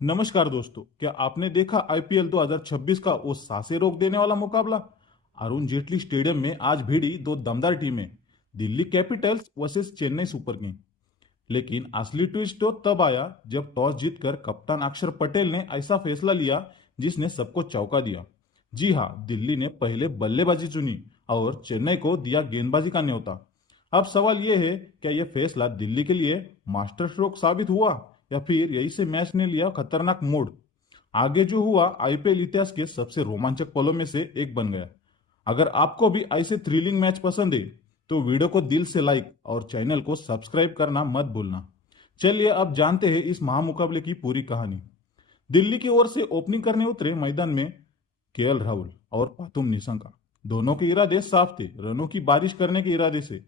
नमस्कार दोस्तों, क्या आपने देखा आईपीएल 2026 का वो सांसें रोक देने वाला मुकाबला? अरुण जेटली स्टेडियम में आज भिड़ी दो दमदार टीमें, Delhi Capitals versus Chennai super king. लेकिन असली ट्विस्ट तो तब आया जब टॉस जीतकर कप्तान अक्षर पटेल ने ऐसा फैसला लिया जिसने सबको चौंका दिया। जी हाँ, दिल्ली ने पहले बल्लेबाजी चुनी और चेन्नई को दिया गेंदबाजी का न्योता। अब सवाल यह है, क्या यह फैसला दिल्ली के लिए मास्टर स्ट्रोक साबित हुआ या फिर यही से मैच ने लिया खतरनाक मोड़? आगे जो हुआ आईपीएल इतिहास के सबसे रोमांचक पलों में से एक बन गया। अगर आपको भी ऐसे थ्रिलिंग मैच पसंद है तो वीडियो को दिल से लाइक और चैनल को सब्सक्राइब करना मत भूलना। चलिए अब जानते हैं इस महामुकाबले की पूरी कहानी। दिल्ली की ओर से ओपनिंग करने उतरे मैदान में केएल राहुल और पातुम निशंका। दोनों के इरादे साफ थे, रनों की बारिश करने के इरादे से।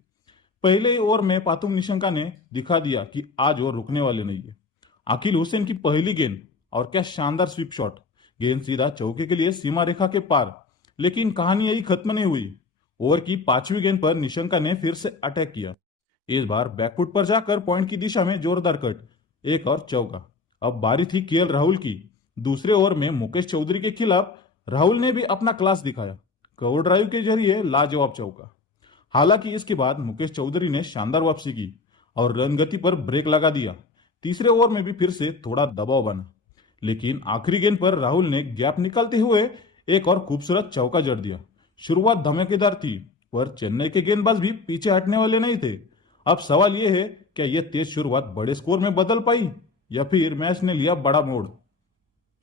पहले ही ओवर में पातुम निशंका ने दिखा दिया कि आज वो रुकने वाले नहीं है। अकील हुसैन की पहली गेंद, और क्या शानदार स्वीप शॉट। गेंद सीधा चौके के लिए सीमा रेखा के पार। लेकिन कहानी यही खत्म नहीं हुई। ओवर की पांचवी गेंद पर निशंका ने फिर से अटैक किया। इस बार बैकफुट पर जाकर पॉइंट की दिशा में जोरदार कट, एक और चौका। अब बारी थी केएल राहुल की। दूसरे ओवर में मुकेश चौधरी के खिलाफ राहुल ने भी अपना क्लास दिखाया। कवर ड्राइव के जरिए लाजवाब चौका। हालांकि इसके बाद मुकेश चौधरी ने शानदार वापसी की और रन गति पर ब्रेक लगा दिया। तीसरे ओवर में भी फिर से थोड़ा दबाव बना, लेकिन आखिरी गेंद पर राहुल ने गैप निकालते हुए एक और खूबसूरत चौका जड़ दिया। शुरुआत धमाकेदार थी, पर चेन्नई के गेंदबाज भी पीछे हटने वाले नहीं थे। अब सवाल यह है, क्या यह तेज शुरुआत बड़े स्कोर में बदल पाई या फिर मैच ने लिया बड़ा मोड़?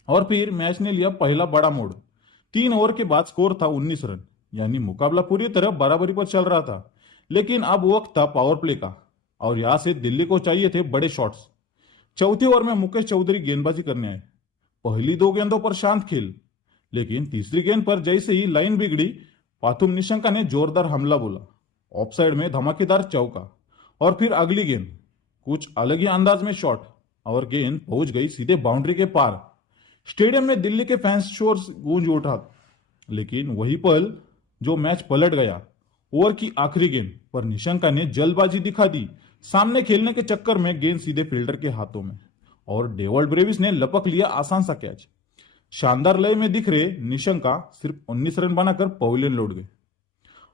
और फिर मैच ने लिया पहला बड़ा मोड़। 3 ओवर के बाद स्कोर था 19 रन, यानी मुकाबला पूरी तरह बराबरी पर चल रहा था। लेकिन अब वक्त था पावर प्ले का, और यहां से दिल्ली को चाहिए थे बड़े शॉट्स। चौथे ओवर में मुकेश चौधरी गेंदबाजी करने आए। पहली दो गेंदों पर शांत खेल, लेकिन तीसरी गेंद पर जैसे ही लाइन बिगड़ी, पाथुम निशंका ने जोरदार हमला बोला। ऑफसाइड में धमाकेदार चौका, और फिर अगली गेंद कुछ अलग ही अंदाज में शॉट, और गेंद पहुंच गई सीधे बाउंड्री के पार। स्टेडियम में दिल्ली के फैंस शोर गूंज उठा। लेकिन वही पल जो मैच पलट गया। ओवर की आखिरी गेंद पर निशंका ने जल्दबाजी दिखा दी। सामने खेलने के चक्कर में गेंद सीधे फील्डर के हाथों में, और डेवल्ड ब्रेविस ने लपक लिया आसान सा कैच। शानदार लय में दिख रहे निशंका सिर्फ 19 रन बनाकर पवेलियन लौट गए।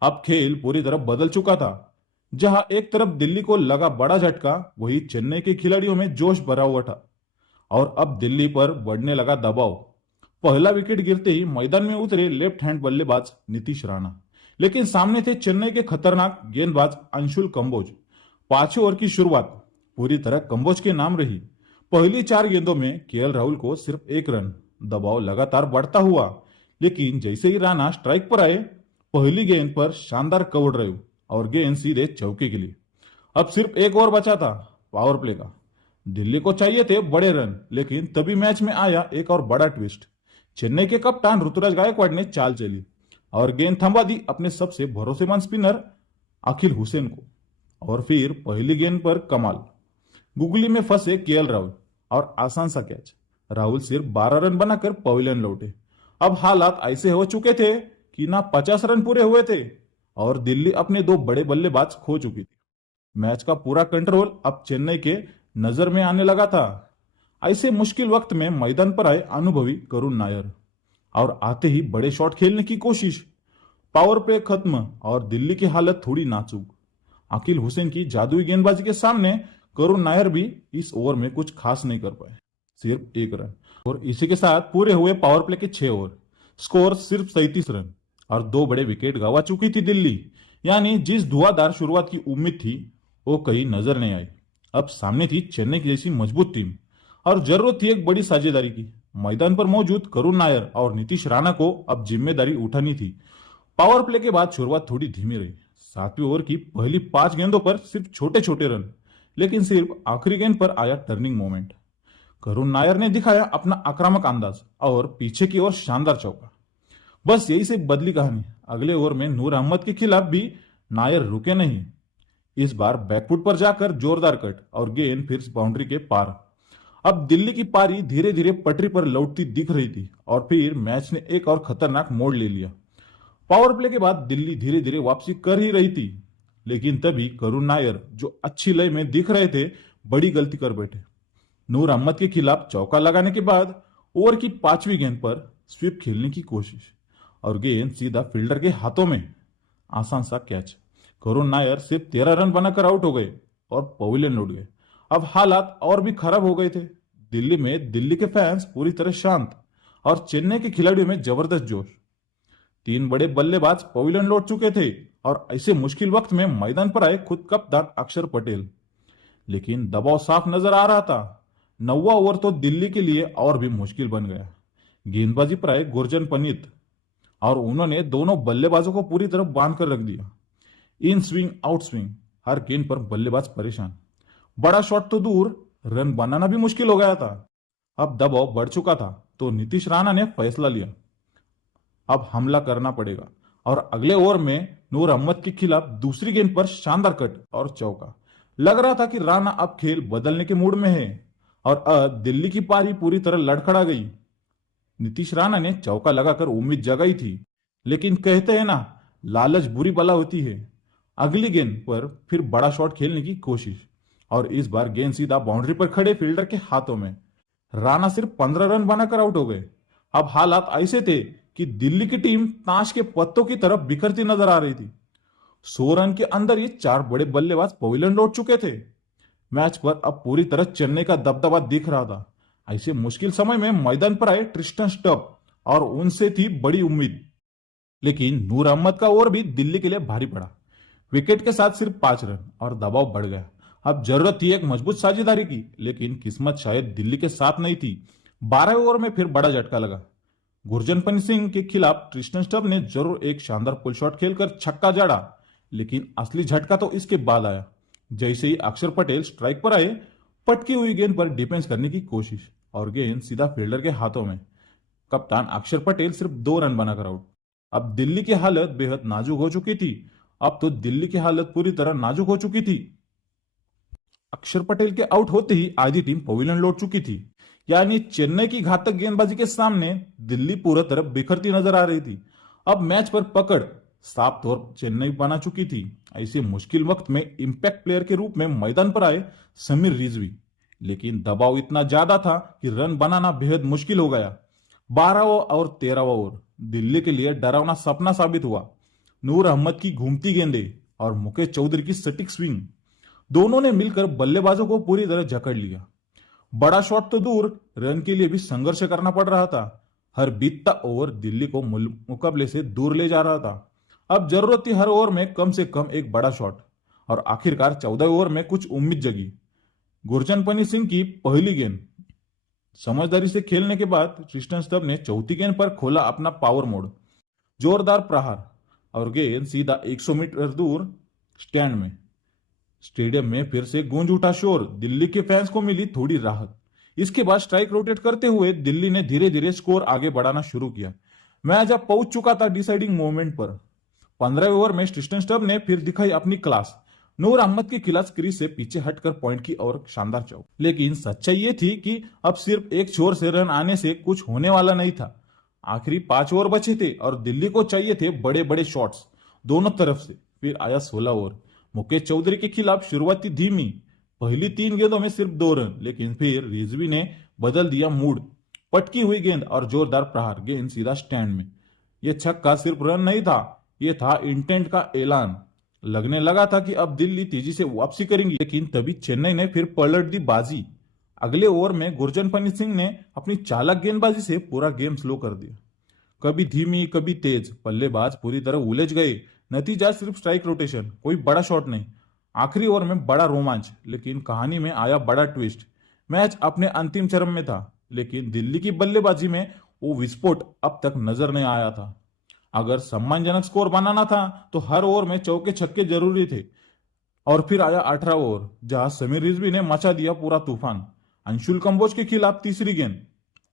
अब खेल पूरी तरह बदल चुका था। जहां एक तरफ दिल्ली को लगा बड़ा झटका, वही चेन्नई के खिलाड़ियों में जोश भरा हुआ था। और अब दिल्ली पर बढ़ने लगा दबाव। पहला विकेट गिरते ही मैदान में उतरे लेफ्ट हैंड बल्लेबाज नीतीश राणा, लेकिन सामने थे चेन्नई के खतरनाक गेंदबाज अंशुल कंबोज। पांचवें ओवर की शुरुआत पूरी तरह कंबोज के नाम रही। पहली 4 गेंदों में केएल राहुल को सिर्फ 1 रन। दबाव लगातार बढ़ता हुआ, लेकिन जैसे ही राणा स्ट्राइक पर आए, पहली गेंद पर शानदार कवर ड्राइव और गेंद सीधे चौके के लिए। अब सिर्फ एक ओवर बचा था पावर प्ले का। दिल्ली को चाहिए थे बड़े रन, लेकिन तभी मैच में आया एक और बड़ा ट्विस्ट। चेन्नई के कप्तान ऋतुराज गायकवाड़ ने चाल चली और गेंद थमा दी अपने सबसे भरोसेमंद स्पिनर अखिल हुसैन को। और फिर पहली गेंद पर कमाल, गुगली में फंसे केएल राहुल और आसान सा कैच। राहुल सिर्फ 12 रन बनाकर पवेलियन लौटे। अब हालात ऐसे हो चुके थे कि ना 50 रन पूरे हुए थे, और दिल्ली अपने दो बड़े बल्लेबाज खो चुकी थी। मैच का पूरा कंट्रोल अब चेन्नई के नजर में आने लगा था। ऐसे मुश्किल वक्त में मैदान पर आए अनुभवी करुण नायर, और आते ही बड़े शॉट खेलने की कोशिश। पावर प्ले खत्म और दिल्ली की हालत थोड़ी नाजुक। अकील हुसैन की जादुई गेंदबाजी के सामने करुण नायर भी इस ओवर में कुछ खास नहीं कर पाए, सिर्फ 1 रन। और इसी के साथ पूरे हुए पावर प्ले के 6 ओवर, स्कोर सिर्फ 37 रन, और 2 बड़े विकेट गंवा चुकी थी दिल्ली। यानी जिस धुआंधार शुरुआत की उम्मीद थी, वो कहीं नजर नहीं आई। अब सामने थी चेन्नई की जैसी मजबूत टीम, और जरूरत थी एक बड़ी साझेदारी की। मैदान पर मौजूद करुण नायर और नीतीश राणा को अब जिम्मेदारी उठानी थी। पावर प्ले के बाद शुरुआत थोड़ी धीमी रही। 7वें ओवर की पहली 5 गेंदों पर सिर्फ छोटे छोटे रन, लेकिन सिर्फ आखिरी गेंद पर आया टर्निंग मोमेंट। करुण नायर ने दिखाया अपना आक्रामक अंदाज और पीछे की ओर शानदार चौका। बस यही से बदली कहानी। अगले ओवर में नूर अहमद के खिलाफ भी नायर रुके नहीं। इस बार बैकफुट पर जाकर जोरदार कट, और गेंद फिर बाउंड्री के पार। अब दिल्ली की पारी धीरे धीरे पटरी पर लौटती दिख रही थी, और फिर मैच ने एक और खतरनाक मोड़ ले लिया। पावर प्ले के बाद दिल्ली धीरे धीरे वापसी कर ही रही थी, लेकिन तभी करुण नायर, जो अच्छी लय में दिख रहे थे, बड़ी गलती कर बैठे। नूर अहमद के खिलाफ चौका लगाने के बाद ओवर की 5वीं गेंद पर स्वीप खेलने की कोशिश और गेंद सीधा फील्डर के हाथों में। आसान सा कैच। करुण नायर सिर्फ 13 रन बनाकर आउट हो गए और पवेलियन लौट गए। अब हालात और भी खराब हो गए थे। दिल्ली में दिल्ली के फैंस पूरी तरह शांत और चेन्नई के खिलाड़ियों में जबरदस्त जोश। 3 बड़े बल्लेबाज पवेलियन लौट चुके थे और ऐसे मुश्किल वक्त में मैदान पर आए खुद कप्तान अक्षर पटेल। लेकिन दबाव साफ नजर आ रहा था। 9वां ओवर तो दिल्ली के लिए और भी मुश्किल बन गया। गेंदबाजी पर आए गुरजन पनीत और उन्होंने दोनों बल्लेबाजों को पूरी तरह बांध कर रख दिया। इन स्विंग आउट स्विंग, हर गेंद पर बल्लेबाज परेशान। बड़ा शॉट तो दूर, रन बनाना भी मुश्किल हो गया था। अब दबाव बढ़ चुका था तो नीतीश राणा ने फैसला लिया, अब हमला करना पड़ेगा। और अगले ओवर में नूर अहमद के खिलाफ दूसरी गेंद पर शानदार कट और चौका। लग रहा था कि राणा अब खेल बदलने के मूड में है और अब दिल्ली की पारी पूरी तरह लड़खड़ा गई। नीतीश राणा ने चौका लगाकर उम्मीद जगाई थी, लेकिन कहते हैं ना, लालच बुरी बला होती है। अगली गेंद पर फिर बड़ा शॉट खेलने की कोशिश और इस बार गेंद सीधा बाउंड्री पर खड़े फील्डर के हाथों में। राणा सिर्फ 15 रन बनाकर आउट हो गए। अब हालात ऐसे थे कि दिल्ली की टीम ताश के पत्तों की तरफ बिखरती नजर आ रही थी। 100 रन के अंदर ये 4 बड़े बल्लेबाज पवेलियन लौट चुके थे। मैच पर अब पूरी तरह चेन्नई का दबदबा दिख रहा था। ऐसे मुश्किल समय में मैदान पर आए ट्रिस्टन स्टब और उनसे थी बड़ी उम्मीद। लेकिन नूर अहमद का ओवर भी दिल्ली के लिए भारी पड़ा। विकेट के साथ सिर्फ 5 रन और दबाव बढ़ गया। अब जरूरत थी एक मजबूत साझेदारी की, लेकिन किस्मत शायद दिल्ली के साथ नहीं थी। 12वें ओवर में फिर बड़ा झटका लगा। गुरजनपन सिंह के खिलाफ ट्रिस्टन स्टब ने जरूर एक शानदार पुल शॉट खेलकर छक्का जड़ा, लेकिन असली झटका तो इसके बाद आया। जैसे ही अक्षर पटेल स्ट्राइक पर आए, पटकी हुई गेंद पर डिफेंस करने की कोशिश और गेंद सीधा फील्डर के हाथों में। कप्तान अक्षर पटेल सिर्फ 2 रन बनाकर आउट। अब दिल्ली की हालत बेहद नाजुक हो चुकी थी। अब तो दिल्ली की हालत पूरी तरह नाजुक हो चुकी थी। अक्षर पटेल के आउट होते ही आधी टीम पवेलियन लौट चुकी थी। यानी चेन्नई की घातक गेंदबाजी के सामने दिल्ली पूरी तरह बिखरती नजर आ रही थी। अब मैच पर पकड़ साफ तौर चेन्नई बना चुकी थी। ऐसे मुश्किल वक्त में इंपैक्ट प्लेयर के रूप में मैदान पर आए समीर रिजवी, लेकिन दबाव इतना ज्यादा था कि रन बनाना बेहद मुश्किल हो गया। 12वां और 13वां ओवर दिल्ली के लिए डरावना सपना साबित हुआ। नूर अहमद की घूमती गेंदें और मुकेश चौधरी की सटीक स्विंग, दोनों ने मिलकर बल्लेबाजों को पूरी तरह जकड़ लिया। बड़ा शॉट तो दूर, रन के लिए भी संघर्ष करना पड़ रहा था। हर बीतता ओवर दिल्ली को मुकाबले से दूर ले जा रहा था। अब जरूरत थी हर ओवर में कम से कम एक बड़ा शॉट और आखिरकार 14वें ओवर में कुछ उम्मीद जगी। गुरजनपनी सिंह की पहली गेंद समझदारी से खेलने के बाद ट्रिस्टन स्टब ने चौथी गेंद पर खोला अपना पावर मोड। जोरदार प्रहार और गेंद सीधा 100 मीटर दूर स्टैंड में। स्टेडियम में फिर से गूंज उठा शोर। दिल्ली के फैंस को मिली थोड़ी राहत। इसके बाद स्ट्राइक रोटेट करते हुए दिल्ली ने धीरे धीरे स्कोर आगे बढ़ाना शुरू किया। मैच अब पहुंच चुका था डिसाइडिंग मोमेंट पर। 15वें ओवर में ट्रिस्टन स्टब ने फिर दिखाई अपनी क्लास। नूर अहमद के खिलाफ क्रीज से पीछे हटकर पॉइंट की और शानदार चौक। लेकिन सच्चाई ये थी कि अब सिर्फ एक छोर से रन आने से कुछ होने वाला नहीं था। आखिरी 5 ओवर बचे थे और दिल्ली को चाहिए थे बड़े बड़े शॉट्स दोनों तरफ से। फिर आया 16 ओवर। मुकेश चौधरी के खिलाफ शुरुआती धीमी, पहली 3 गेंदों में सिर्फ 2 रन, लेकिन फिर रिजवी ने बदल दिया मूड। पटकी हुई गेंद और जोरदार प्रहार, गेंद सीधा स्टैंड में। यह छक्का सिर्फ रन नहीं था, यह था इंटेंट का ऐलान। लगने लगा था कि अब दिल्ली तेजी से वापसी करेंगी, लेकिन तभी चेन्नई ने फिर पलट दी बाजी। अगले ओवर में गुरजनपनी सिंह ने अपनी चालाक गेंदबाजी से पूरा गेम स्लो कर दिया। कभी धीमी कभी तेज, बल्लेबाज पूरी तरह उलझ गए। नतीजा सिर्फ स्ट्राइक रोटेशन, कोई बड़ा शॉट नहीं। आखिरी ओवर में बड़ा रोमांच, लेकिन कहानी में आया बड़ा ट्विस्ट। मैच अपने अंतिम चरण में था, लेकिन दिल्ली की बल्लेबाजी में वो विस्फोट अब तक नजर नहीं आया था। अगर सम्मानजनक स्कोर बनाना था तो हर ओवर में चौके छक्के जरूरी थे। और फिर आया 18वां ओवर, जहां समीर रिजवी ने मचा दिया पूरा तूफान। अंशुल कंबोज के खिलाफ तीसरी गेंद,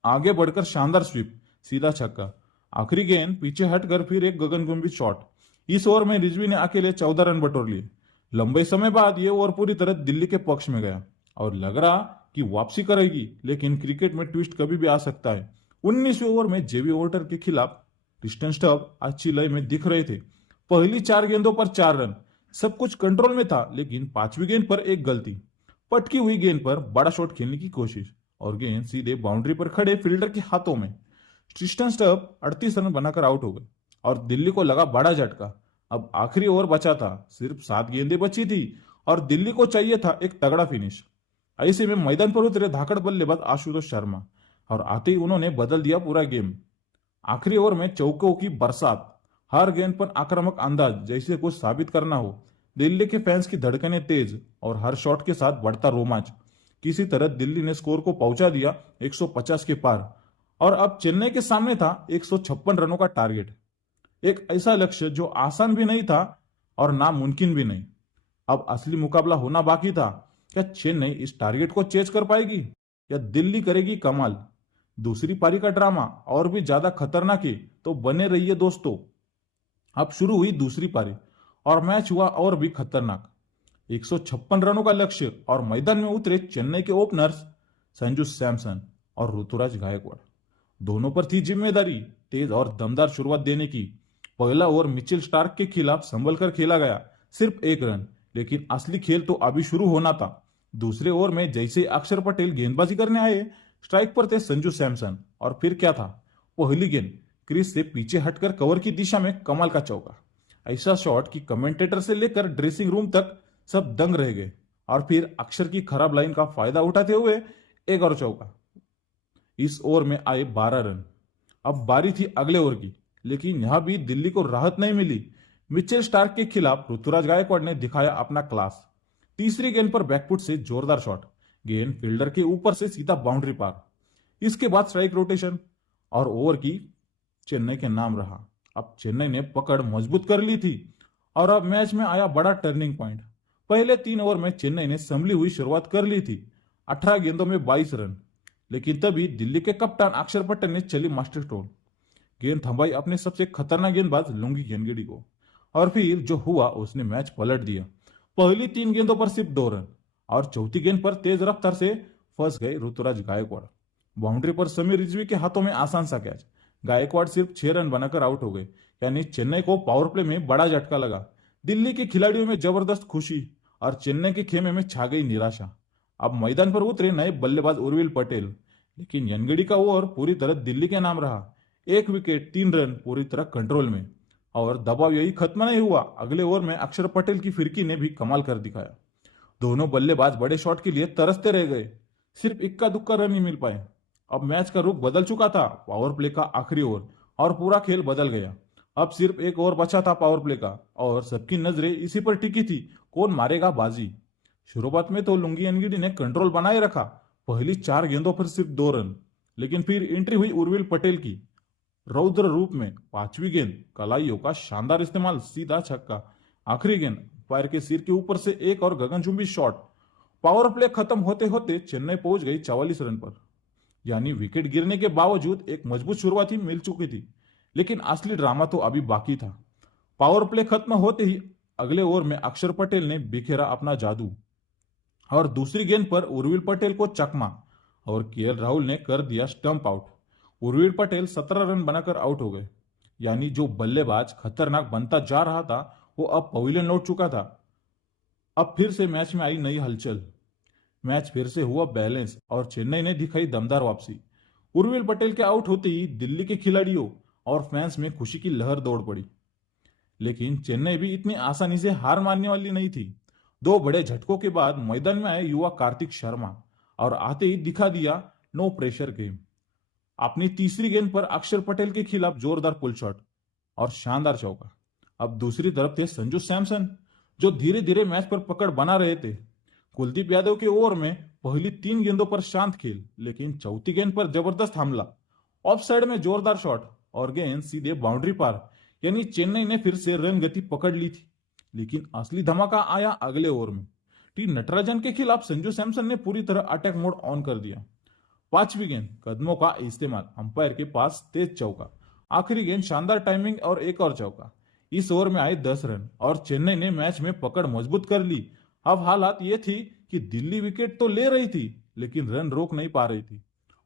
आगे बढ़कर शानदार स्वीप, सीधा छक्का। आखिरी गेंद पीछे हटकर फिर एक गगनचुंबी शॉट। इस ओवर में रिजवी ने अकेले 14 रन बटोर लिए। लंबे समय बाद ये ओवर पूरी तरह दिल्ली के पक्ष में गया और लग रहा कि वापसी करेगी, लेकिन क्रिकेट में ट्विस्ट कभी भी आ सकता है। 19वें ओवर में जेवी वॉर्टर के खिलाफ ट्रिस्टन स्टब अच्छी लय में दिख रहे थे। पहली 4 गेंदों पर 4 रन, सब कुछ कंट्रोल में था, लेकिन 5वीं गेंद पर एक गलती, पटकी हुई गेंद पर बड़ा शॉट खेलने की कोशिश और गेंद सीधे बाउंड्री पर खड़े फील्डर के हाथों में। ट्रिस्टन स्टब 38 रन बनाकर आउट हो गए और दिल्ली को लगा बड़ा झटका। अब आखिरी ओवर बचा था, सिर्फ 7 गेंदें बची थी और दिल्ली को चाहिए था एक तगड़ा फिनिश। ऐसे में मैदान पर उतरे धाकड़ बल्लेबाज आशुतोष शर्मा और आते ही उन्होंने बदल दिया पूरा गेम। आखिरी ओवर में चौकों की बरसात, हर गेंद पर आक्रामक अंदाज, जैसे कुछ साबित करना हो। दिल्ली के फैंस की धड़कनें तेज और हर शॉट के साथ बढ़ता रोमांच। किसी तरह दिल्ली ने स्कोर को पहुंचा दिया 150 के पार और अब चेन्नई के सामने था 156 रनों का टारगेट। एक ऐसा लक्ष्य जो आसान भी नहीं था और नामुमकिन भी नहीं। अब असली मुकाबला होना बाकी था। क्या चेन्नई इस टारगेट को चेज कर पाएगी या दिल्ली करेगी कमाल? दूसरी पारी का ड्रामा और भी ज्यादा खतरनाक है, तो बने रहिए दोस्तों। अब शुरू हुई दूसरी पारी और मैच हुआ और भी खतरनाक। 156 रनों का लक्ष्य और मैदान में उतरे चेन्नई के ओपनर्स संजू सैमसन और ऋतुराज गायकवाड़। दोनों पर थी जिम्मेदारी तेज और दमदार शुरुआत देने की। पहला ओवर मिचेल स्टार्क के खिलाफ संभल कर खेला गया, सिर्फ 1 रन, लेकिन असली खेल तो अभी शुरू होना था। दूसरे ओवर में जैसे अक्षर पटेल गेंदबाजी करने आए, स्ट्राइक पर थे संजू सैमसन और फिर क्या था, पहली गेंद क्रीज से पीछे हटकर कवर की दिशा में कमाल का चौका। ऐसा शॉट कि कमेंटेटर से लेकर ड्रेसिंग रूम तक सब दंग रह गए। और फिर अक्षर की खराब लाइन का फायदा उठाते हुए एक और चौका। इस ओवर में आए 12 रन। अब बारी थी अगले ओवर की, लेकिन यहां भी दिल्ली को राहत नहीं मिली। मिचेल स्टार्क के खिलाफ ऋतुराज गायकवाड़ ने दिखाया अपना क्लास। तीसरी गेंद पर बैकफुट से जोरदार शॉट, गेंद फील्डर के ऊपर से सीधा बाउंड्री पार। इसके बाद स्ट्राइक रोटेशन और ओवर की चेन्नई के नाम रहा। अब चेन्नई ने पकड़ मजबूत कर ली थी और अब मैच में आया बड़ा टर्निंग पॉइंट। पहले 3 ओवर में चेन्नई ने संभली हुई शुरुआत कर ली थी, 18 गेंदों में 22 रन, लेकिन तभी दिल्ली के कप्तान अक्षर पटेल ने चली मास्टर स्ट्रोक। गेंद थमाई अपने सबसे खतरनाक गेंदबाज लुंगी एनगिडी को और फिर जो हुआ उसने मैच पलट दिया। पहली 3 गेंदों पर सिर्फ 2 रन और चौथी गेंद पर तेज रफ्तार से फंस गए ऋतुराज गायकवाड़। बाउंड्री पर समीर रिजवी के हाथों में आसान सा कैच। गायकवाड़ सिर्फ 6 रन बनाकर आउट हो गए, यानी चेन्नई को पावर प्ले में बड़ा झटका लगा। दिल्ली के खिलाड़ियों में जबरदस्त खुशी और चेन्नई के खेमे में छा गई निराशा। अब मैदान पर उतरे नए बल्लेबाज उर्विल पटेल, लेकिन एनगिडी का ओवर पूरी तरह दिल्ली के नाम रहा। 1 विकेट 3 रन पूरी तरह कंट्रोल में। और दबाव यही खत्म नहीं हुआ, अगले ओवर में अक्षर पटेल की फिरकी ने भी कमाल कर दिखाया। दोनों बल्लेबाज बड़े शॉट के लिए तरसते रह गए, सिर्फ इक्का दुक्का रन ही मिल पाए। अब मैच का रुख बदल चुका था। पावर प्ले का आखिरी ओवर और पूरा खेल बदल गया। अब सिर्फ 1 ओवर बचा था पावर प्ले का और सबकी नजरें इसी पर टिकी थी, कौन मारेगा बाजी। शुरुआत में तो लुंगी एनगिडी ने कंट्रोल बनाए रखा, पहली 4 गेंदों पर सिर्फ 2 रन, लेकिन फिर एंट्री हुई उर्विल पटेल की रौद्र रूप में। 5वीं गेंद कलाइयों का शानदार इस्तेमाल, सीधा छक्का। आखिरी गेंद पैर के सिर के ऊपर से एक और गगनचुंबी शॉट। पावर प्ले खत्म होते होते चेन्नई पहुंच गई 44 रन पर, यानी विकेट गिरने के बावजूद एक मजबूत शुरुआत ही मिल चुकी थी। लेकिन असली ड्रामा तो अभी बाकी था। पावर प्ले खत्म होते ही अगले ओवर में अक्षर पटेल ने बिखेरा अपना जादू और दूसरी गेंद पर उर्विल पटेल को चकमा और केएल राहुल ने कर दिया stump out. Urvil Patel 17 run बनाकर आउट हो गए, यानी जो बल्लेबाज खतरनाक बनता जा रहा था वो अब पवेलियन लौट चुका था। अब फिर से मैच में आई नई हलचल। मैच फिर से हुआ बैलेंस और चेन्नई ने दिखाई दमदार वापसी। उर्विल पटेल के आउट होते ही दिल्ली के खिलाड़ियों और फैंस में खुशी की लहर दौड़ पड़ी। लेकिन चेन्नई भी इतनी आसानी से हार मानने वाली नहीं थी। 2 बड़े झटकों के बाद मैदान में आए युवा कार्तिक शर्मा और आते ही दिखा दिया नो प्रेशर गेम। अपनी तीसरी गेंद पर अक्षर पटेल के खिलाफ जोरदार पुल शॉट और शानदार चौका। अब दूसरी तरफ थे संजू सैमसन, जो धीरे धीरे मैच पर पकड़ बना रहे थे। कुलदीप यादव के ओवर में पहली 3 गेंदों पर शांत खेल, लेकिन चौथी गेंद पर जबरदस्त हमला, ऑफ साइड में जोरदार शॉट और गेंद सीधे बाउंड्री पार, यानी चेन्नई ने फिर से रन गति पकड़ ली थी। लेकिन असली धमाका आया अगले ओवर में। टी नटराजन के खिलाफ संजू सैमसन ने पूरी तरह अटैक मोड ऑन कर दिया। 5वीं गेंद कदमों का इस्तेमाल, अंपायर के पास तेज चौका। आखिरी गेंद शानदार टाइमिंग और एक और चौका। इस ओवर में आए 10 रन और चेन्नई ने मैच में पकड़ मजबूत कर ली। अब हालात ये थी कि दिल्ली विकेट तो ले रही थी, लेकिन रन रोक नहीं पा रही थी।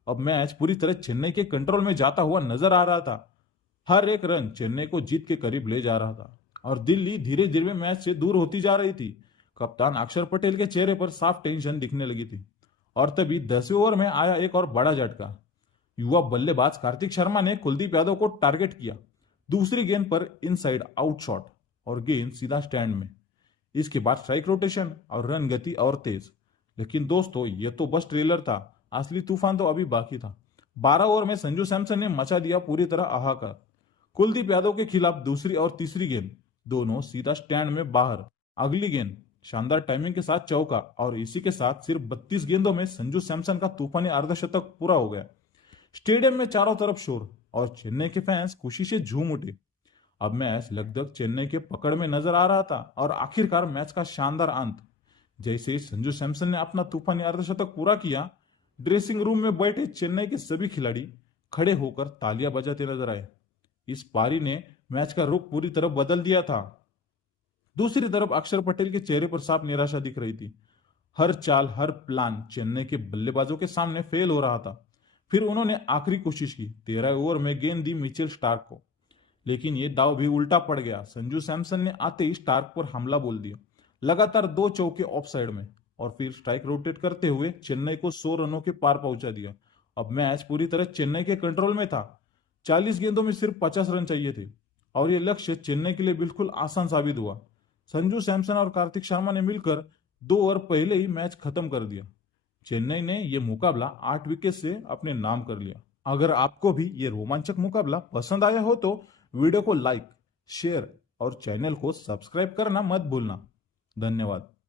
अब मैच पूरी तरह चेन्नई के कंट्रोल में जाता हुआ नजर आ रहा था। हर एक रन चेन्नई को जीत के करीब ले जा रहा था और दिल्ली धीरे धीरे मैच से दूर होती जा रही थी। कप्तान अक्षर पटेल के चेहरे पर साफ टेंशन दिखने लगी थी और तभी 10वें ओवर में आया एक और बड़ा झटका। युवा बल्लेबाज कार्तिक शर्मा ने कुलदीप यादव को टारगेट किया। दूसरी गेंद पर इनसाइड आउट शॉट और गेंद सीधा स्टैंड में। इसके बाद स्ट्राइक रोटेशन और रन गति और तेज। लेकिन दोस्तों, ये तो बस ट्रेलर था, असली तूफान तो अभी बाकी था। 12 ओवर में संजू सैमसन ने मचा दिया पूरी तरह हाहाकार। कुलदीप यादव के खिलाफ दूसरी और तीसरी गेंद दोनों सीधा स्टैंड में बाहर। अगली गेंद शानदार टाइमिंग के साथ चौका और इसी के साथ सिर्फ 32 गेंदों में संजू सैमसन का तूफानी अर्धशतक पूरा हो गया। स्टेडियम में चारों तरफ शोर और चेन्नई के फैंस खुशी से झूम उठे। अब मैच लगभग चेन्नई के पकड़ में नजर आ रहा था और आखिरकार मैच का शानदार अंत। जैसे ही संजू सैमसन ने अपना तूफानी अर्धशतक पूरा किया, ड्रेसिंग रूम में बैठे चेन्नई के सभी खिलाड़ी खड़े होकर तालियां बजाते नजर आए। इस पारी ने मैच का रुख पूरी तरह बदल दिया था। दूसरी तरफ अक्षर पटेल के चेहरे पर साफ निराशा दिख रही थी। हर चाल, हर प्लान चेन्नई के बल्लेबाजों के सामने फेल हो रहा था। फिर उन्होंने आखिरी कोशिश की। 13 ओवर में गेंद दी मिचेल स्टार्क को, लेकिन ये दाव भी उल्टा पड़ गया। संजू सैमसन ने आते ही स्टार्क पर हमला बोल दिया। लगातार 2 चौके ऑफ साइड में और फिर स्ट्राइक रोटेट करते हुए चेन्नई को 100 रनों के पार पहुंचा दिया। अब मैच पूरी तरह चेन्नई के कंट्रोल में था। 40 गेंदों में सिर्फ 50 रन चाहिए थे और यह लक्ष्य चेन्नई के लिए बिल्कुल आसान साबित हुआ। संजू सैमसन और कार्तिक शर्मा ने मिलकर 2 ओवर पहले ही मैच खत्म कर दिया। चेन्नई ने यह मुकाबला 8 विकेट से अपने नाम कर लिया। अगर आपको भी ये रोमांचक मुकाबला पसंद आया हो तो वीडियो को लाइक, शेयर और चैनल को सब्सक्राइब करना मत भूलना। धन्यवाद।